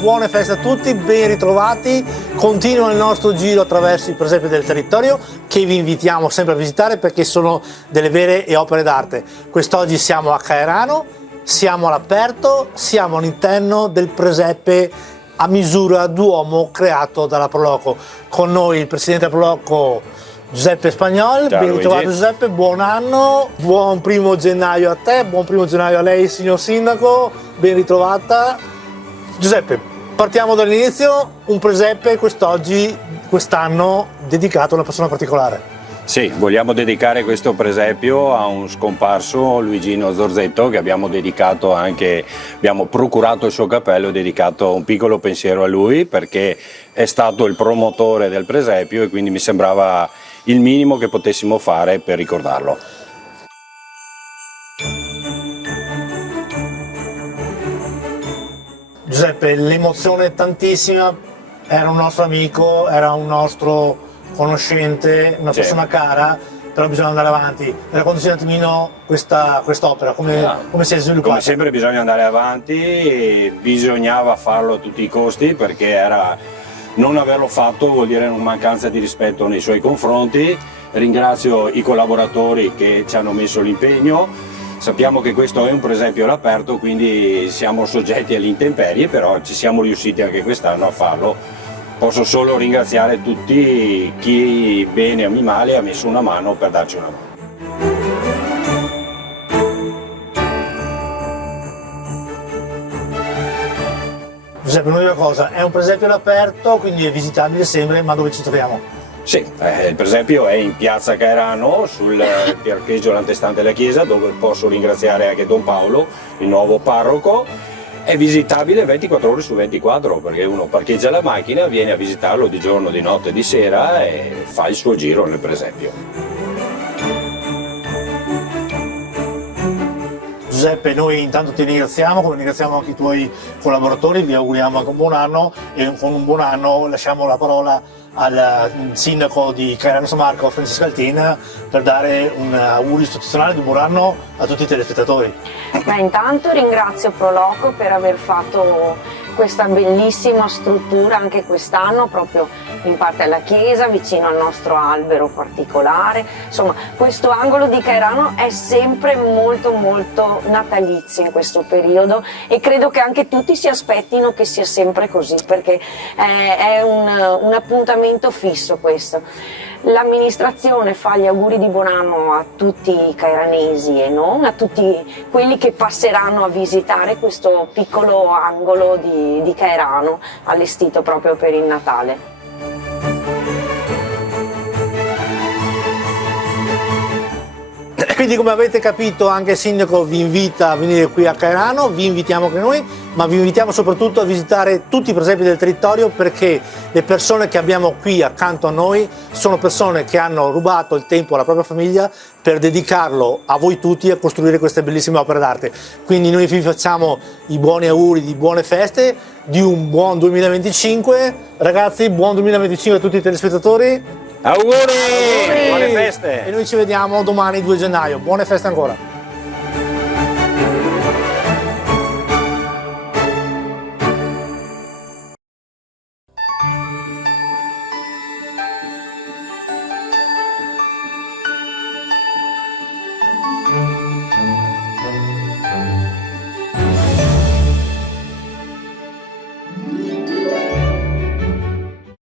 Buone feste a tutti, ben ritrovati. Continua il nostro giro attraverso i presepi del territorio che vi invitiamo sempre a visitare perché sono delle vere opere d'arte. Quest'oggi siamo a Caerano, siamo all'aperto, siamo all'interno del presepe a misura d'uomo creato dalla Proloco. Con noi il presidente della Proloco Giuseppe Spagnol. Ciao, ben ritrovato Luigi. Giuseppe, buon anno, buon 1° gennaio a te, buon 1° gennaio a lei signor Sindaco, ben ritrovata. Giuseppe, partiamo dall'inizio, un presepe quest'anno dedicato a una persona particolare. Sì, vogliamo dedicare questo presepio a un scomparso, Luigino Zorzetto, che abbiamo procurato il suo cappello e dedicato un piccolo pensiero a lui perché è stato il promotore del presepio e quindi mi sembrava il minimo che potessimo fare per ricordarlo. Giuseppe, l'emozione è tantissima, era un nostro amico, era un nostro conoscente, una persona cara, però bisogna andare avanti. Raccontaci un attimino quest'opera, come si è sviluppata? Come sempre bisogna andare avanti e bisognava farlo a tutti i costi perché non averlo fatto vuol dire una mancanza di rispetto nei suoi confronti. Ringrazio i collaboratori che ci hanno messo l'impegno. Sappiamo che questo è un presepio all'aperto, quindi siamo soggetti alle intemperie, però ci siamo riusciti anche quest'anno a farlo. Posso solo ringraziare tutti chi bene o male ha messo una mano per darci una mano. Giuseppe, un'ultima cosa, è un presepio all'aperto, quindi è visitabile sempre, ma dove ci troviamo? Sì, il presepio è in piazza Caerano, sul parcheggio antestante alla chiesa, dove posso ringraziare anche Don Paolo, il nuovo parroco. È visitabile 24 ore su 24 perché uno parcheggia la macchina, viene a visitarlo di giorno, di notte, di sera e fa il suo giro nel presepio. Giuseppe, noi intanto ti ringraziamo, come ringraziamo anche i tuoi collaboratori, vi auguriamo anche un buon anno e con un buon anno lasciamo la parola al sindaco di Caerano San Marco, Francesco Altin, per dare un augurio istituzionale di buon anno a tutti i telespettatori. Intanto ringrazio Proloco per aver fatto questa bellissima struttura anche quest'anno proprio in parte alla chiesa, vicino al nostro albero particolare. Insomma, questo angolo di Caerano è sempre molto molto natalizio in questo periodo e credo che anche tutti si aspettino che sia sempre così perché è un appuntamento fisso questo. L'amministrazione fa gli auguri di buon anno a tutti i caeranesi e non a tutti quelli che passeranno a visitare questo piccolo angolo di Caerano allestito proprio per il Natale. Quindi come avete capito anche il sindaco vi invita a venire qui a Caerano, vi invitiamo anche noi, ma vi invitiamo soprattutto a visitare tutti i presepi del territorio perché le persone che abbiamo qui accanto a noi sono persone che hanno rubato il tempo alla propria famiglia per dedicarlo a voi tutti a costruire queste bellissime opere d'arte. Quindi noi vi facciamo i buoni auguri di buone feste, di un buon 2025. Ragazzi, buon 2025 a tutti i telespettatori. Auguri! Buone feste! E noi ci vediamo domani 2 gennaio. Buone feste ancora!